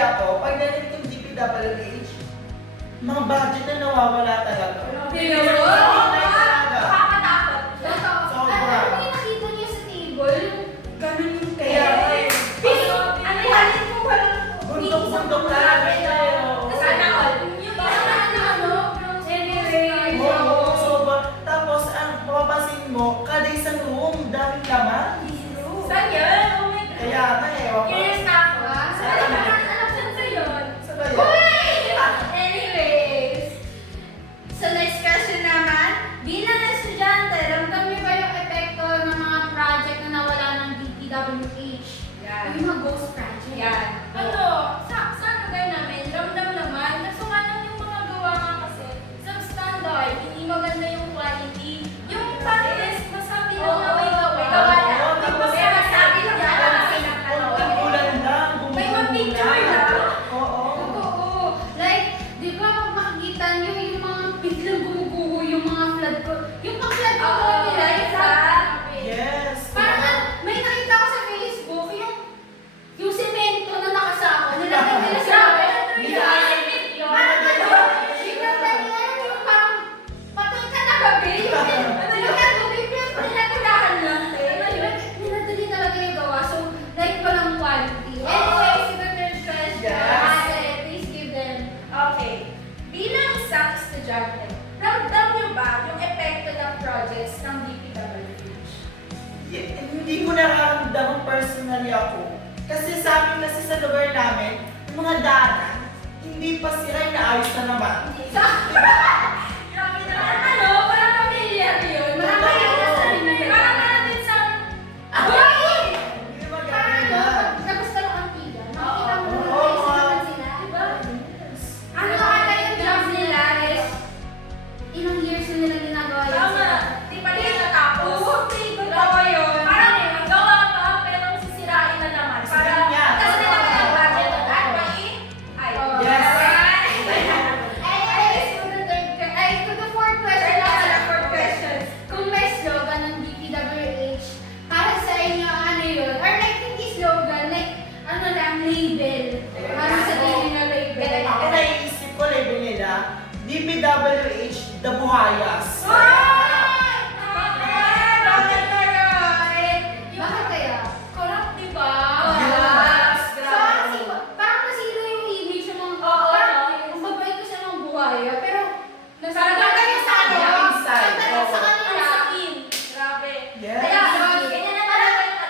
ako, pag narinig yung DPWH, mga budget na nawawala talaga. Nakakatakot. Sobra. Ano yung nakita niyo sa table? Ganun yung Kaya, ano yan? bundok-bundok talaga tayo. Sana all. Oo, sobra. Tapos, ang mapapansin mo, kada isang room, daming laman. Saan yan? Oh my God. Kaya na eh. Curious na ako. Saan sa yun? Sa ba yun? Anyways, so next question naman, bilang estudyante, ramdam niyo ba yung epekto ng mga project na nawala ng DPWH? Yan. Yung mga ghost project. Yan. Ano, sa lugar namin, ramdam naman. Kaso nga lang yung mga gawa nga kasi, substandard, hindi maganda yung quality. Yung parang masabi lang na may gawa lang. Tapos, May masabi lang na Kunting ulan lang, May ma-picture lang. Oo. Oo. Like, di ba pag makikita niyo yung mga biglang gumuguho yung mga flood ko, yung pang flood ko nila, yung flood. Yes. Parang may nakita ko sa Facebook, yung semento na nakasako, nilagay nila sa patay ka na gabi. Yung gabi, pero nilatulahan lang. Niladali talaga yung gawa. So, like, walang quality. Anyways, the third question. Yes. Please give them. Okay. Bilang isang estudyante, ramdam niyo ba yung epekto ng projects ng DPWH? Hindi ko nararamdaman personally ako. Kasi sa amin kasi sa lugar namin, yung mga daanan, hindi pa sila inaayos na naman. Grabe naman. Ano? Parang familiar yun. Parang kayo na sa rin. Parang natin sa... Hindi naman ganun na. Tapos ka lang ang tiga. Nakikita mo Oo, naman oo. naman sila. Diba? Yes. Ano ata yung job nila is ilang years na nila ginagawa yun. Tama. Di pa rin natapos. Gawa yun. Parang ang gawa pa, pero sisirain na naman. Para Sige nga. kasi na naman ang budget ng ay. Yes. Anyways, to the fourth question. Fourth question. Kung may slogan ng DPWH, para sa inyo, ano yun? Or like, hindi slogan, like, ano lang, label. Ano sa tingin na label? Ako naiisip ko label nila, DPWH, The Buhayas. Bakit kaya? Corrupt, di ba? Yes. Parang nasilo yung image ng mga, Oo, parang, no? ang babait ko siya ng buhaya, pero, Parang ganyan sa kanila. Inside. Ang sa Oo. kanila. Grabe. Yes. Kaya, ganyan na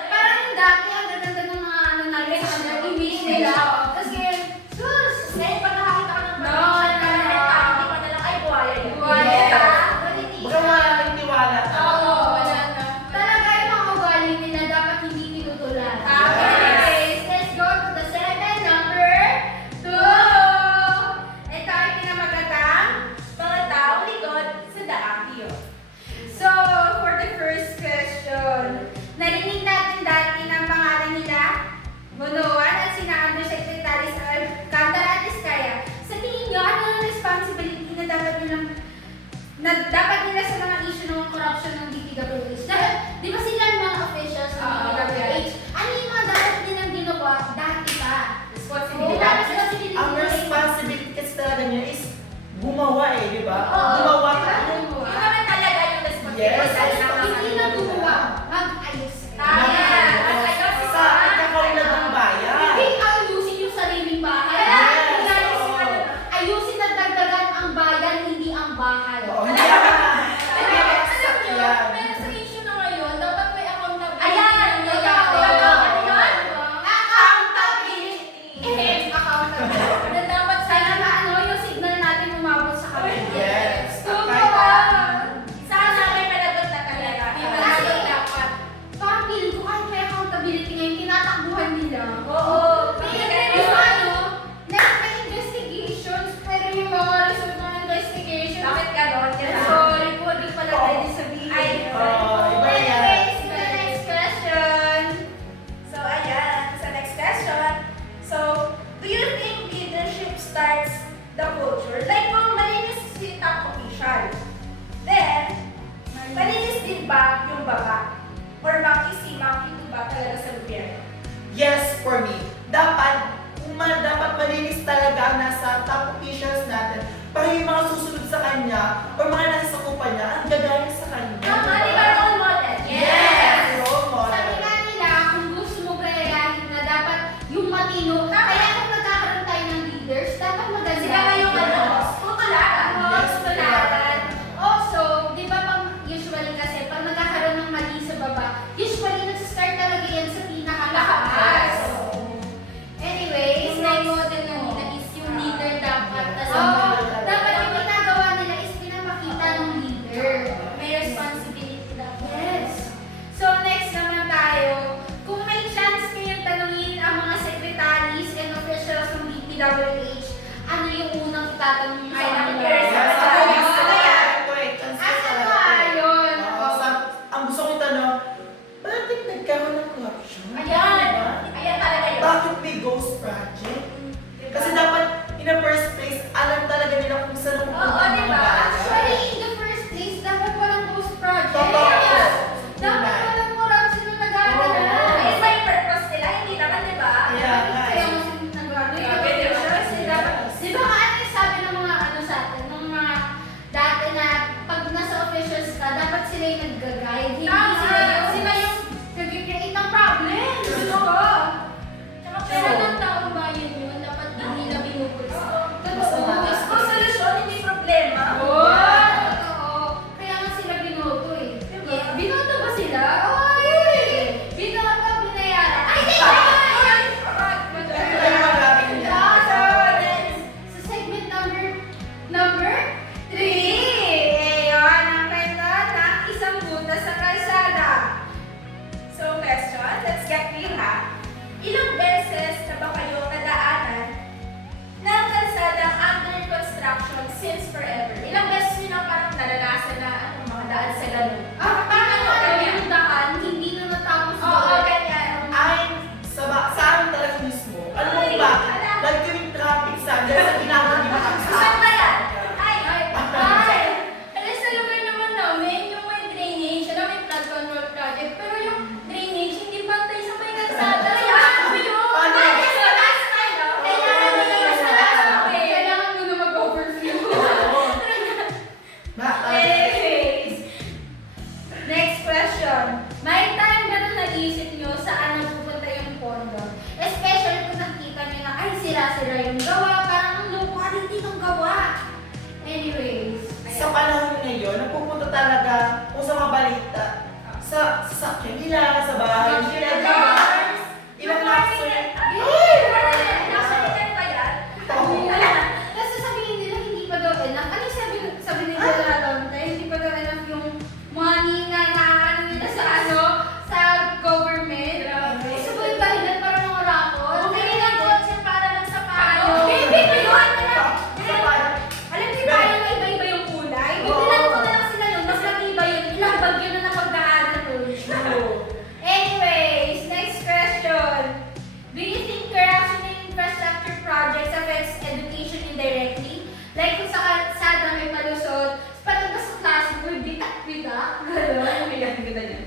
Parang yung dati, ang ganda ng mga ano namin sa kanila, image nila. Tapos ngayon, sus! Ngayon, pag nakakita ka ng No, production, no. hindi pa na lang, ay, buhaya yun. Buhaya. Yes. Baka wala nang tiwala. Oo, wala na. Talaga yung mga ugali nila dapat hindi tinutulan. Tama. Anyways, let's go to the second number 2. Ito ay pinamagatang. Mga taong likod sa daang iyon. So, for the first question, narinig natin dati ng pangalan nila, Bonoan at sina Undersecretary sa Alcantara at Vizcaya. Sa tingin nyo, ano ang responsibility na dapat nila sa mga issue ng corruption ng DPWH? Dahil, di ba sila ang mga officials ng DPWH? Ano yung mga dapat nilang ginawa dati pa? Responsibility. Ang responsibility kasi talaga niya is gumawa eh, di ba? Oo. Gumawa Diba? ka. Yun naman talaga yung responsibility. Yes. Dahil nakakasama Hindi na nila. gumawa, mag-ayos. Tama. Sa ikakaunlad ng bayan. Hindi ayusin yung sariling bahay. Yes. Ayusin at dagdagan ang bayan, hindi ang bahay. Oo. Alam nyo, pero sa issue na ngayon, dapat may accountability. Ayan, Ano yun? Yes, accountability. Na dapat Sana na ano, yung signal natin umabot sa kanila. Yes. Sana may panagot na talaga. May panagot dapat. Parang feeling ko kahit may accountability ngayon, tinatakbuhan nila. Oo. Yung ano, may investigations, pero yung mga result ng investigation, Bakit ganon? sorry po, di pala pwede sabihin. Ay, iba yan. Anyways, the next question. So, ayan. Sa next question. So, do you think leadership starts the culture? Like, kung malinis si top official, then, malinis din ba yung baba? Or makisimak yung ba talaga sa gobyerno? Yes, for me. Dapat, kung dapat malinis talaga ang nasa top officials natin para yung mga susunod sa kanya or mga nasa sakupan niya ang gagaya sa kanya. Tama, di ba role model? Yes! Role model. Sabi nga nila, kung gusto mo gayahin na dapat yung matino, kaya kung nagkakaroon tayo ng leaders, dapat maganda. Sila nga yung ano, tutularan. Yes, Tutularan. Also, di ba pag usually kasi, pag nagkakaroon ng mali sa baba, usually nagsistart talaga yan sa pinakataas. Anyways, Role model na nila is yung leader dapat. oh, dapat yung ginagawa nila is pinapakita ng leader. May responsibility dapat. Yes. So next naman tayo, kung may chance kayong tanungin ang mga secretaries and officials ng DPWH, ano yung unang tatanungin sa Ay, ang kanila? first. Yes, Yes. gusto ko yan. Ito eh, chance ko Asa talaga ba eh. yun? Oo, ang gusto kong tanong, bakit nagkaroon ng corruption? Ayan. Diba? Ayan talaga yun. Bakit may ghost project? Kasi dapat, in the first place, alam talaga nila kung saan Oo, pupunta ang mga diba? bagay. Actually, in the first place, dapat walang ghost project. Totoo. Dapat walang corruption na nagaganap. Ayun ba yung purpose nila? Hindi naman, di ba? Kaya nga Kaya eh. mas nag-ano yung Grabe, di ba? officials, eh, dapat. Di ba nga ano yung sabi ng mga ano sa atin, ng mga dati na pag nasa officials ka, dapat sila yung nag-guide. Hindi Tama. sila yung nag-create ng problem. Gusto ko. Tsaka Pero pero ng taong bayan yun, dapat hindi nila binubulsa. Totoo. Totoo. Gusto solusyon, hindi problema. Totoo. Kaya nga sila binoto eh. Diba? Binoto ba sila? Ay! Binoto, binayaran. Ay, di ba? Ito yung maraming niya. Sa segment number 3. Ayan, ang kwento ng isang butas sa kalsada. So, question, let's get real ha. Ilang beses na ba kayo nadaanan ng kalsadang under construction since forever? Ilang beses nyo na parang naranasan na mga daan sa ganun? Parang ano yung daan, hindi na natapos Oo, doon. ganyan. Ay, sa amin talaga mismo. Alam mo ba? Lagi kaming traffic sa amin sa ginagawa ni mga Saan ba yan? Ay, Ay! Alam sa lugar naman namin, yung may drainage, alam may flood control project, pero yung drainage hindi pantay sa may kalsada. Kaya ano yun? Paano? Kailangan mo na mag-overview. Anyways, Next question. May time ba na nag-iisip nyo saan napupunta yung pondo? Especially kung nakita nyo na, ay, sira-sira yung gawa, parang ang low quality ng gawa. Anyways. Sa panahon ngayon, napupunta talaga kung sa mga balita, sa sasakyan nila, sa bahay nila, di ba? Ilang laso yun. Tapos sasabihin nila, hindi pa daw enough. Ano sabi nila Lalonte? Hindi pa daw enough yung money na naano nila sa ano, sa government. Gusto ko yung dahilan para mga rapon. Okay lang kotse para lang sa payo. Baby, ba yun? Sa bahay. Alam niyo ba yung iba-iba yung kulay? Bitilan ko na lang sila yun, mas nag-iba yun. Ilang bagyo na napagdaanan ko. Anyways, next question. Do you think corruption in infrastructure projects affects education indirectly? Like kung sa kalsada may palusot, pagdating sa klase, may bitak-bitak, gano'n.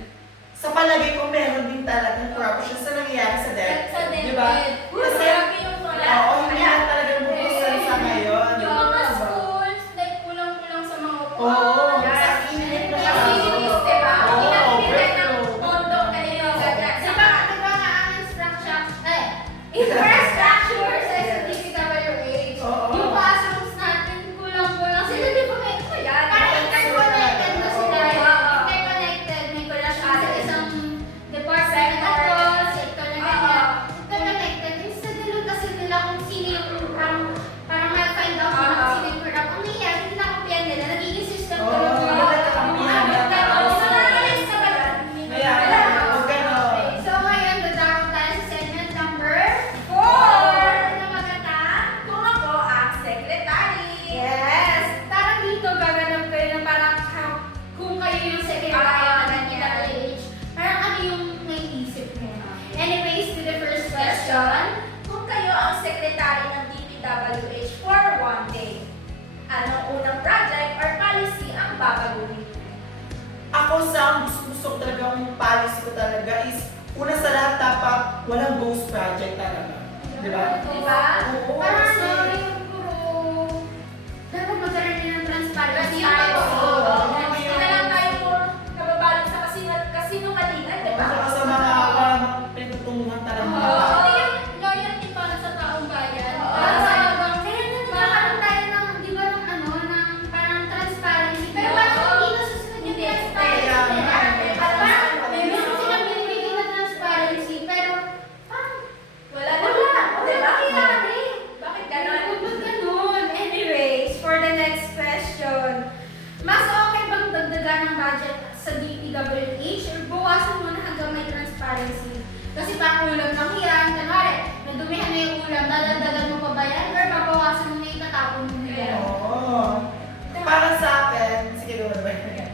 Sa palagay ko, meron din talagang corruption sa nangyayari sa DepEd. Sa DepEd. Di ba? Kasi, grabe yung oo, hindi na talagang bubusan sa ngayon. yung mga schools, like kulang-kulang sa mga Oo, upuan. sa init na siya. Nasisis, diba? Oo, Pinagpilitan ng overflow. pondo kayo. Diba nga ang infrastructure sa SDPWH, Oo. yung classrooms natin, kulang-kulang sila, di ba may, Yan, parang yan, interconnected na sila, Oo. interconnected, may connection sa Yes. isang department na to, sector na ganyan, Oo. interconnected, instead kasi nila kung sino yung parang ma-find out Oo. kung sino yung corrupt, ang nangyayari, kinakapian nila, nagiging system Oo, talaga yun yung ang kakampihan mga nila. ganon. So, nakalis ka ba yan? Kaya, huwag ganon. So ngayon, dadako tayo sa segment number 4. 4. Ano magandang? Kung ako ang secretary. Yes! Parang dito gaganap kayo na parang kung kayo yung secretary Ah, ng DPWH, parang ano yung naiisip mo. Anyways, to the first question. Kung kayo ang secretary ng DPWH for one day, anong unang project or policy ang babaguhin? Ako sa gusto ko talaga, yung policy ko talaga is, una sa lahat dapat walang ghost project talaga. Di ba? Diba? Oo, Parang kasi... ano, yung puro, dapat magkaroon din ng transparency. Yung Transparency. totoo. Hindi na lang tayo more kababalot sa kasinungalingan, di ba? Baka sa mga pinutulungan talaga. Oo. Hindi yung loyalty para sa taong bayan. Oo. Para sa ibang Kaya nga nagkakaroon tayo ng, di ba, ng ano, ng parang transparency. Pero Oo. parang hindi nasusunod yung Hindi. transparency. Kaya di ba? nga. Parang meron silang binibigyan na transparency, pero parang Wala na. wala. Di ba? Nangyayari. Bakit ganon? Ba't ganun? Anyways, for the next question, mas okay bang dagdagan ng budget sa DPWH or bawasan mo na hanggang may transparency? Kasi parang ulam lang yan, kunwari, nadumihan na yung ulam, dadagdagan mo pa ba yan? Or mabawasan mo na itatapon mo na yan? Oo. Para sa akin, sige go ba?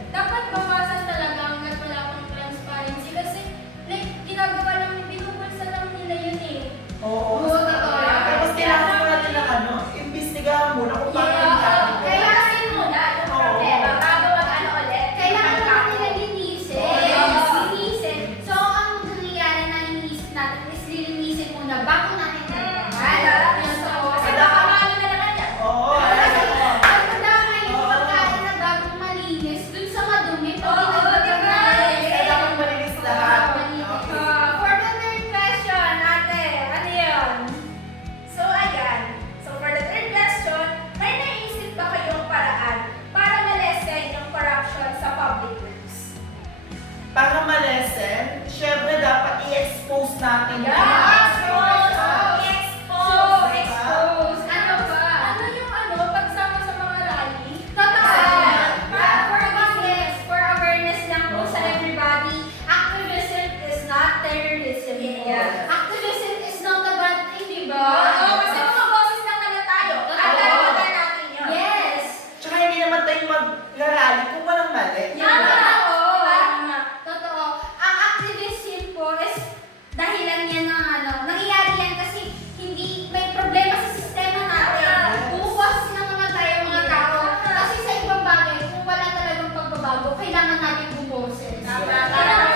dapat bawasan talaga hanggat wala pang transparency kasi like ginagawa lang binubulsa lang nila yun eh. Oo. Oo, totoo yan. Tapos kailangan mo natin ng ano, imbestigahan muna kung paano Yeah, nangyari. kailangan muna yung problema bago mag-ano ulit. Kailangan Ang natin tao. nila linisin. Yes. Linisin. So, ang nangyayari na linisin natin is lilinisin muna bago natin dagdagan. Kasi baka maano na naman yan. Oo. Pag madamay yung pagkain na bagong malinis, dun sa madumi, pag Oo, dinagdagan diba? na, Kailangan malinis lahat. Okay. For the third question, ate, ano yun? So, ayan. So, for the third question, may naisip ba kayong paraan para malesen yung corruption sa public works? Para malesen, syempre dapat i-expose natin. Yes! So, expose. Ano ba? Ano yung ano, pagsama sa mga rally? Totoo. Ah. For business, for awareness lang po sa everybody, activism is not terrorism. Yeah. Activism is not a bad thing, di ba? Oo, kasi mga boses lang naman tayo. At karapatan natin yun. Yes. Tsaka hindi naman tayo mag-rally kung walang mali. Tama. Totoo. Totoo. Ang activism po is dahilan yan ng ano, nangyayari yan kasi hindi may problema sa sistema natin. Bumubukas ng mga tao. Kasi sa ibang bagay, kung wala talagang pagbabago, kailangan natin bumoses. Tama.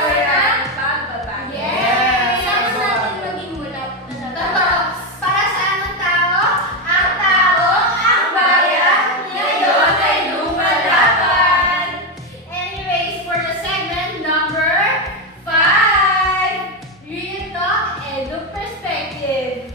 Yes. Pagbabago. Yes. Kailangan natin maging mulat talaga. Totoo. Para sa anong tao? Ang tao, ang bayan, ngayon ay lumalaban. Anyways, for the segment number 5, Real Talk Edu Perspective.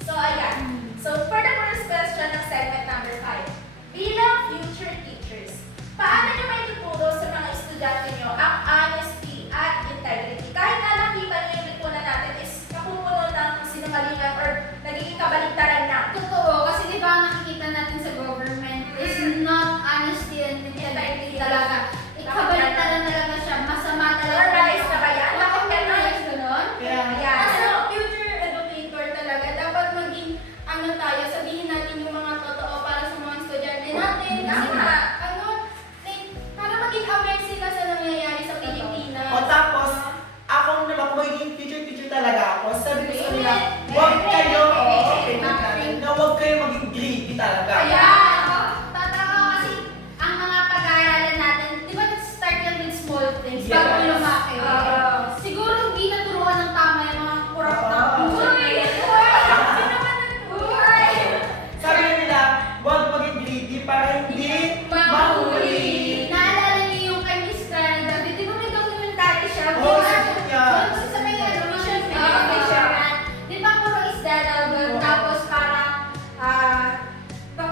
So, ayan. So, for the first question ng segment number 5, bilang future teachers, paano nyo may tuturo sa mga estudyante nyo ang honesty at integrity? Kahit na nakita nyo yung lipunan natin is napupuno ng sinungalingan or nagiging kabaligtaran na. Totoo, kasi di ba nakikita natin sa government is not honesty and integrity talaga. Ikabaligtaran talaga siya, masama talaga. Normalized na ba yan? Bakit normalized ganun? Kaya, Ayan. As a future educator talaga, dapat maging ano tayo, sabihin natin yung mga totoo para sa mga estudyante natin. Kasi Tama. nga, ano, like, para maging aware sila sa nangyayari sa Pilipinas. o tapos, ako naman, kung magiging future teacher talaga ako, sabi ko sa kanila, huwag kayo, na huwag kayo maging greedy talaga. Kaya, totoo kasi ang mga pag-aaralan natin, di ba start yan with small things Yes. bago lumaki? Oo. Siguro hindi naturuan ng tama yung mga kurap na Oo. Uy! Sabi nila, huwag maging greedy para hindi mahuli. Naalala niyo yung kay Miss Clara David, di ba may documentary siya? Oo, Di ba? sabi niya. Doon sa may ano, fisherman. Di ba puro isda daw doon? Oo. Tapos parang,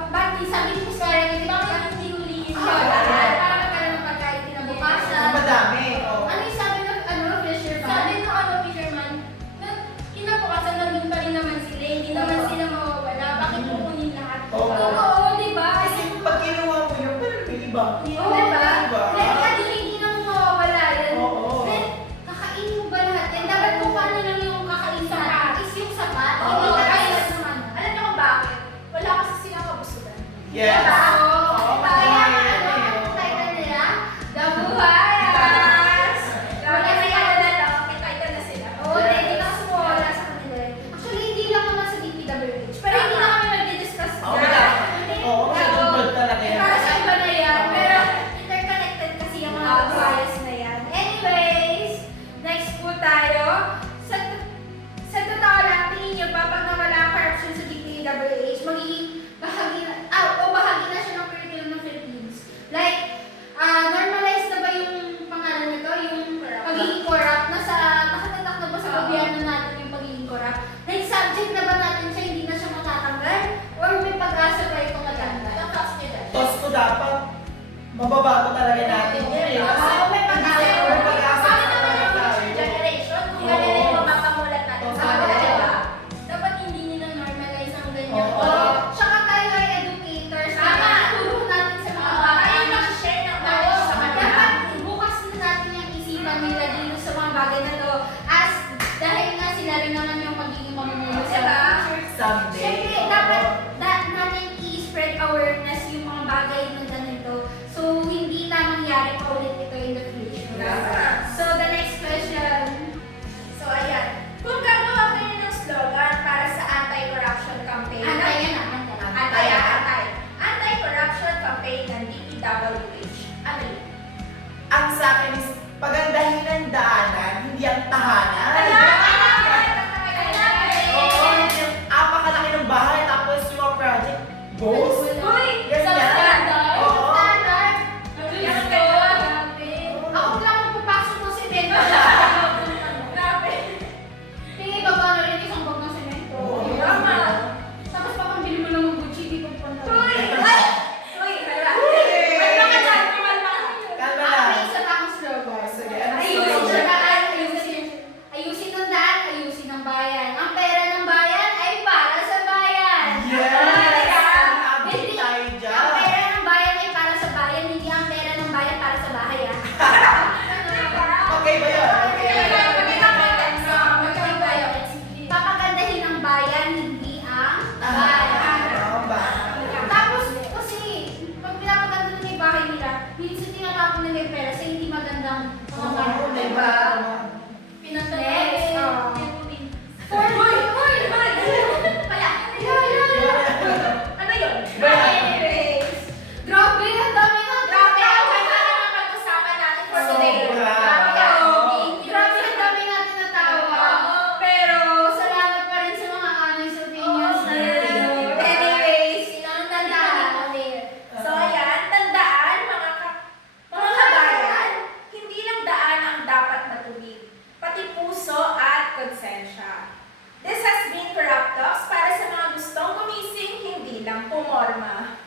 bakit sabi ni Miss Clara, di ba may Hindi huliin Oo, siya. para magkaroon ng pagkain kinabukasan. Madami. oo. Ano yung sabi ng fisherman? Sabi ng ano, fisherman, na kinabukasan nandun pa rin naman sila, hindi naman sila mawawala. Bakit kukunin lahat? Oo. Totoo, di ba? Kasi pag kinuha mo yun, parang may iba. Oo, di ba? Diba? Dahil hindi na mawawala yan. Oo. Then, kakainin mo ba lahat? And dapat kung paano lang yung kakain natin is yung sapat. Oo. Hindi na kayo naman. Alam niyo kung bakit? Wala kasi silang kabusugan. Yes. Diba? Oo, Kaya kaya ano yun eh. ang title nila? Dabuhayas! Wala na yan na may title na sila. Oo, hindi na kasi mawawala sa kanila. Actually, hindi lang naman sa DPWH. Pero hindi na kami mag-discuss Oo, Oo, may tungkol talaga yan. Para sa iba na yan. Pero interconnected kasi yung mga dabuhayas na yan. Anyways, next po tayo. Sa totoo lang, tingin nyo ba pag nawala mababago talaga natin yan eh. Kasi Oo, may pag-asa. may pag-asa Kami naman yung tayo. future generation, kung Oo. ganun yung mapapamulat natin sa Oo. kanila, diba? Dapat hindi nila normalize ang ganyan. Oo. Oo. Tsaka tayo ay educators. Tama. Turo natin sa mga Oo, bata. tayo yung mag-share ng knowledge sa kanila. Dapat bukas na natin yung isipan nila dito sa mga bagay na to. As dahil nga sila rin naman yung magiging mamumuno sa Diba? future. Someday. Siyempre, dapat natin i-spread awareness yung mga bagay na ganito. So, hindi na mangyari pa ulit ito in the future. Tama. So, the next question. So, ayan. Kung gagawa kayo ng slogan para sa anti-corruption campaign, anti-corruption campaign ng DPWH, ano yun? Ang sa akin is pagandahin ng daanan, hindi ang tahanan. Oo, hindi yung apakalaki ng bahay tapos yung mga project goes. Uy! Ganyan. Oo. Standard. Grabe. Ako lang magpapasok ng semento. Grabe. Tingin ba ba rin isang bag ng semento? Oo. Tama. Tapos papambili mo lang ng Gucci, di ko pa Uy! Ay! Uy! May mga gentleman pa. Kalma Ako na. may isa pa akong slogan. Sige, ano Ayusin slogan? siya daan, ayusin ng daan, ayusin ng bayan. Ang pera ng bayan ay para sa bayan. Yes! Update Hindi. tayo Ang dyan. pera ng bayan ay para sa bayan, hindi ang pera ng bayan para sa bahay, ah. Okay ba yun? Okay ba yun? Papagandahin ang bayan, hindi ang bayan. Oo ba? Tapos, kasi, pag pinapaganda na yung bahay nila, minsan tinatapon nila yung pera sa hindi magandang Oo, pamamagitan. diba? Next, Uy! Uy! Wala. Ano yun? Wala. Anyways. Grabe, ang dami na. Grabe, ang ganda na ng pag-usapan natin for today. Sobra. Grabe, ang dami natin natawa. Pero, salamat pa rin sa mga honest opinions Oo, natin. sir. Anyways, tandaan. So ayan, tandaan mga kabayan, hindi lang daan ang dapat matubig, pati puso at konsensya. This has been Corrupt Talks para sa mga gustong gumising, hindi lang pumorma.